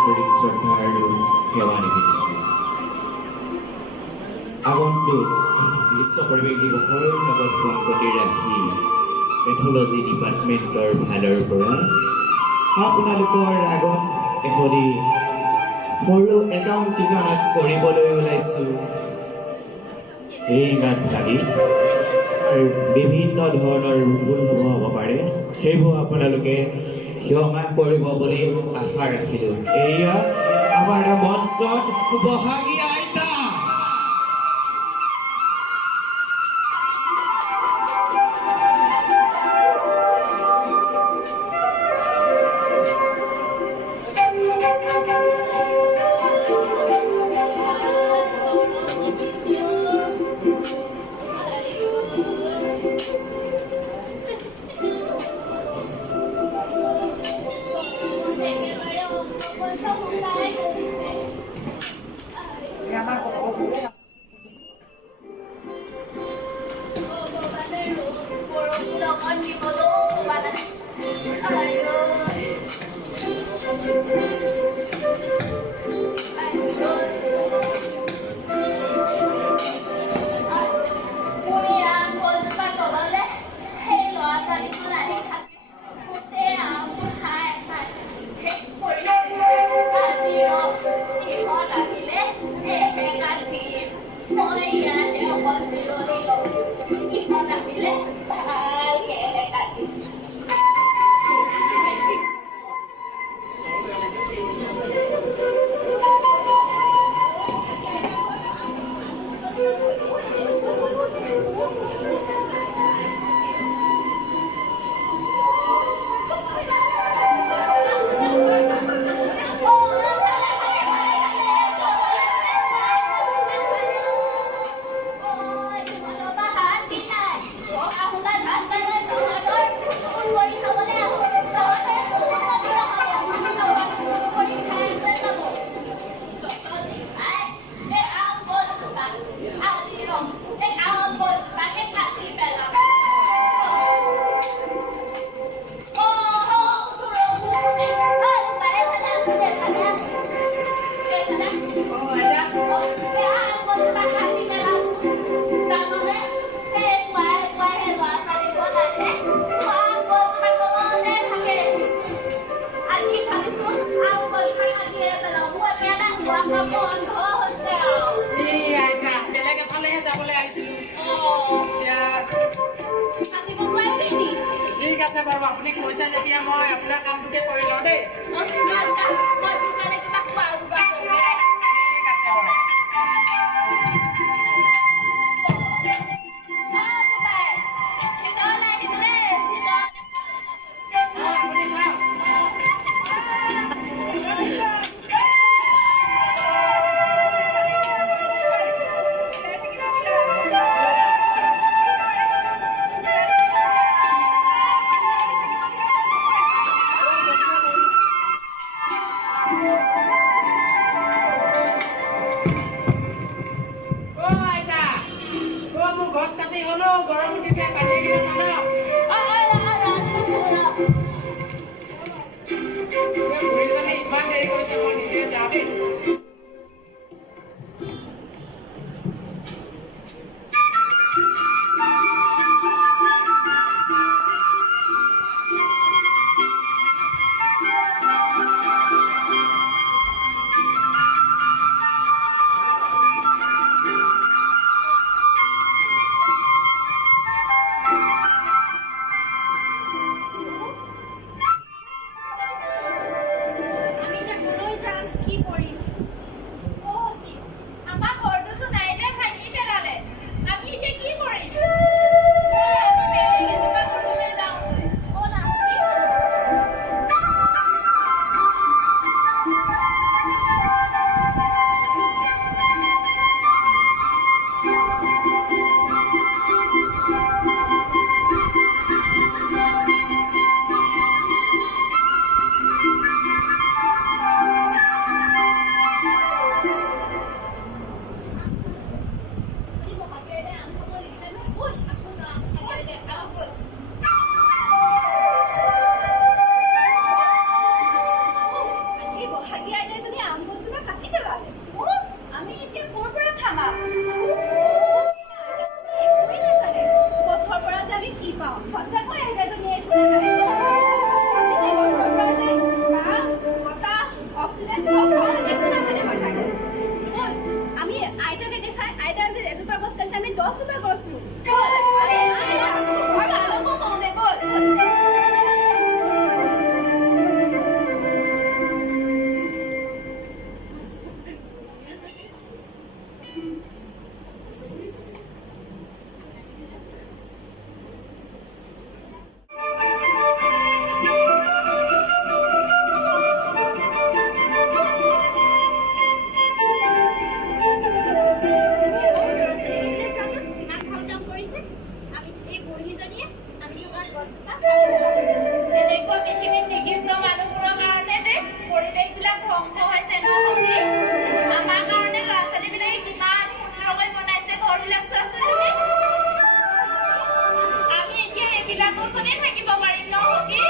আন্তৰিক শ্ৰদ্ধা আৰু সেৱা নিবেদিছোঁ। আগন্তুক বিশ্ব পৰিৱেশ দিৱসৰ লগত সংগতি ৰাখি পেথলজি ডিপাৰ্টমেণ্টৰ ফালৰ পৰা আপোনালোকৰ আগত এখনি সৰু একাউণ্টিং কৰিবলৈ ওলাইছোঁ। ঋণ আদি আৰু বিভিন্ন ধৰণৰ ভুল হ'ব পাৰে, সেইবোৰ আপোনালোকে ক্ষমা কৰিব বুলি আশা ৰাখিলোঁ। এয়া আমাৰ মঞ্চত বহাগী আইতা। ঠিক আছে বাৰু, আপুনি কৈছে যেতিয়া মই আপোনাৰ কামটোকে কৰি লওঁ দেই। ঠিক আছে বাৰু। ধ্বংস হৈছে ন সখী আমাৰ কাৰণে ল'ৰা ছোৱালীবিলাকে কিমান সুন্দৰকৈ বনাইছে ঘৰবিলাক চোৱাচোন তুমি আমি এতিয়া এইবিলাকৰ ওচৰতে থাকিব পাৰিম ন সখী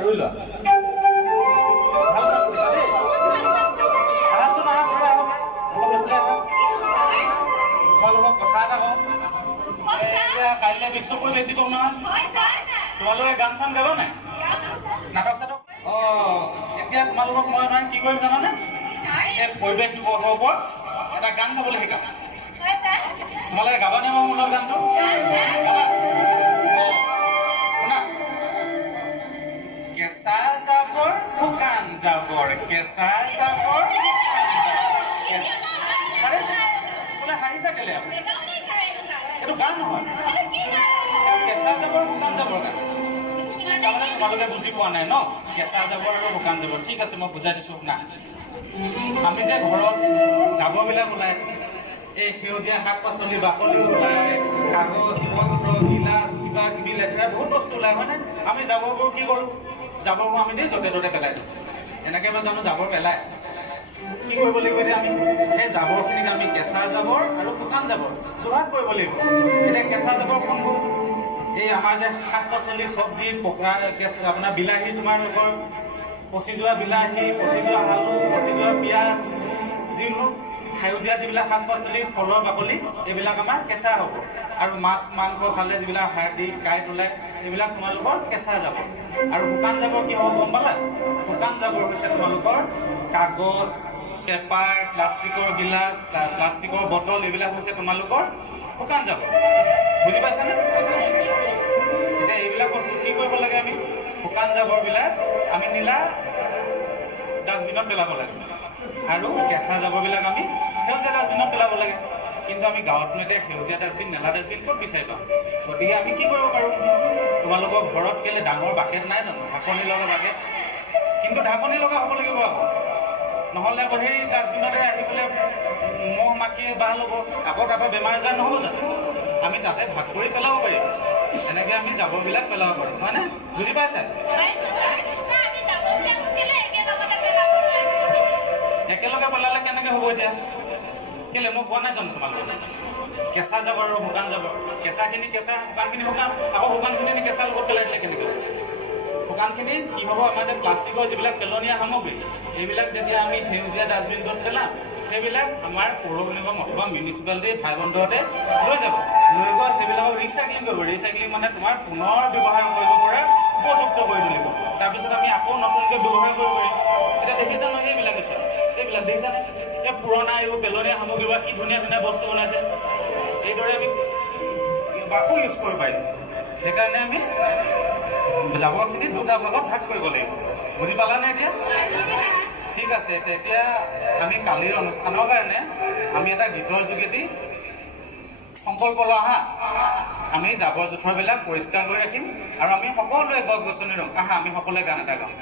ব'লা কাইলৈ বিশ্ব পৰিৱেশ দিৱস নহয় তোমালোকে গান চান গাবা নাই নাটক চাটক এতিয়া তোমালোকক মই নহয় কি কৰিম জানানে এই পৰিৱেশ দিৱসৰ ওপৰত এটা গান গাবলৈ শিকাম তোমালোকে গাবানে মই মোৰ গানটো গাবা শুনা কেঁচা জাবৰ শুকান জাবৰ কেঁচা জাবৰ আৰে বোলে হাঁহিছা কেলে এইটো গান নহয় কেঁচা জাবৰ শুকান জাবৰ গান তাৰমানে তোমালোকে বুজি পোৱা নাই ন কেঁচা জাবৰ আৰু শুকান জাবৰ ঠিক আছে মই বুজাই দিছোঁ শুনা আমি যে ঘৰত জাবৰবিলাক ওলায় এই সেউজীয়া শাক পাচলি বাকলি ওলায় কাগজ পত্ৰ গিলাচ কিবা কিবি লেতেৰা বহুত বস্তু ওলায় হয়নে আমি জাবৰবোৰ কি কৰোঁ জাবৰবোৰ আমি দেই য'তে ত'তে পেলাই দিওঁ এনেকৈ মই জানো জাবৰ পেলায় কি কৰিব লাগিব এতিয়া আমি সেই জাবৰখিনিক আমি কেঁচা জাবৰ আৰু শুকান জাবৰ দুভাগ কৰিব লাগিব এতিয়া কেঁচা জাবৰ কোনবোৰ এই আমাৰ যে শাক পাচলি চব্জি পকা কেঁচা আপোনাৰ বিলাহী তোমালোকৰ পচি যোৱা বিলাহী পচি যোৱা আলু পচি যোৱা পিঁয়াজ যিকোনো সেউজীয়া যিবিলাক শাক পাচলি ফলৰ বাকলি এইবিলাক আমাৰ কেঁচা হ'ব আৰু মাছ মাংস খালে যিবিলাক হাৰ্ডি কাঁইট ওলায় এইবিলাক তোমালোকৰ কেঁচা জাবৰ আৰু শুকান জাবৰ কি হ'ব গম পালা শুকান জাবৰ হৈছে তোমালোকৰ কাগজ পেপাৰ প্লাষ্টিকৰ গিলাচ প্লাষ্টিকৰ বটল এইবিলাক হৈছে তোমালোকৰ শুকান জাবৰ বুজি পাইছানে এতিয়া এইবিলাক বস্তু কি কৰিব লাগে আমি শুকান জাবৰবিলাক আমি নীলা ডাষ্টবিনত পেলাব লাগে আৰু কেঁচা জাবৰবিলাক আমি সেউজীয়া ডাষ্টবিনত পেলাব লাগে কিন্তু আমি গাঁৱতনো এতিয়া সেউজীয়া ডাষ্টবিন নেলা ডাষ্টবিন ক'ত বিচাৰি পাওঁ গতিকে আমি কি কৰিব পাৰোঁ তোমালোকৰ ঘৰত কেলৈ ডাঙৰ বাকেট নাই জানো ঢাকনি লগা বাকেট কিন্তু ঢাকনি লগা হ'ব লাগিব আকৌ নহ'লে আকৌ সেই ডাষ্টবিনতে আহি পেলাই মহ মাখিয়ে বাহ ল'ব আকৌ তাৰপৰা বেমাৰ আজাৰ নহ'ব জানো আমি তাতে ভাগ কৰি পেলাব পাৰিম এনেকৈ আমি জাবৰবিলাক পেলাব পাৰিম হয়নে বুজি পাইছা একেলগে পেলালে কেনেকৈ হ'ব এতিয়া কেলৈ মোক কোৱা নাই জানো তোমালোকে কেঁচা জাবৰ আৰু শুকান জাবৰ কেঁচাখিনি কেঁচা শুকানখিনি শুকান আকৌ শুকানখিনি কেঁচা লগত পেলাই দিলে কেনেকৈ হ'ব শুকানখিনি কি হ'ব আমাৰ এতিয়া প্লাষ্টিকৰ যিবিলাক পেলনীয়া সামগ্ৰী এইবিলাক যেতিয়া আমি সেউজীয়া ডাষ্টবিনত পেলাম সেইবিলাক আমাৰ পৌৰ নিগম অথবা মিউনিচিপালিটিৰ ভাই বন্ধুহঁতে লৈ যাব লৈ গৈ সেইবিলাকক ৰিচাইক্লিং কৰিব ৰিচাইক্লিং মানে তোমাৰ পুনৰ ব্যৱহাৰ কৰিব পৰা উপযুক্ত কৰি তুলিব তাৰপিছত আমি আকৌ নতুনকৈ ব্যৱহাৰ কৰিব পাৰিম এতিয়া দেখিছা নহয় এইবিলাকে চোৱা এইবিলাক দেখিছানে এই পুৰণা এইবোৰ পেলনীয়া সামগ্ৰীবিলাক কি ধুনীয়া ধুনীয়া বস্তু বনাইছে এইদৰে আমি আকৌ ইউজ কৰিব পাৰিম সেইকাৰণে আমি জাবৰখিনি দুটা ভাগত ভাগ কৰিব লাগিব বুজি পালানে এতিয়া ঠিক আছে এতিয়া আমি কালিৰ অনুষ্ঠানৰ কাৰণে আমি এটা গীতৰ যোগেদি সংকল্প লওঁ আহা আমি জাবৰ জোঁথৰবিলাক পৰিষ্কাৰ কৰি ৰাখিম আৰু আমি সকলোৱে গছ গছনি ৰুম আহা আমি সকলোৱে গান এটা গাওঁ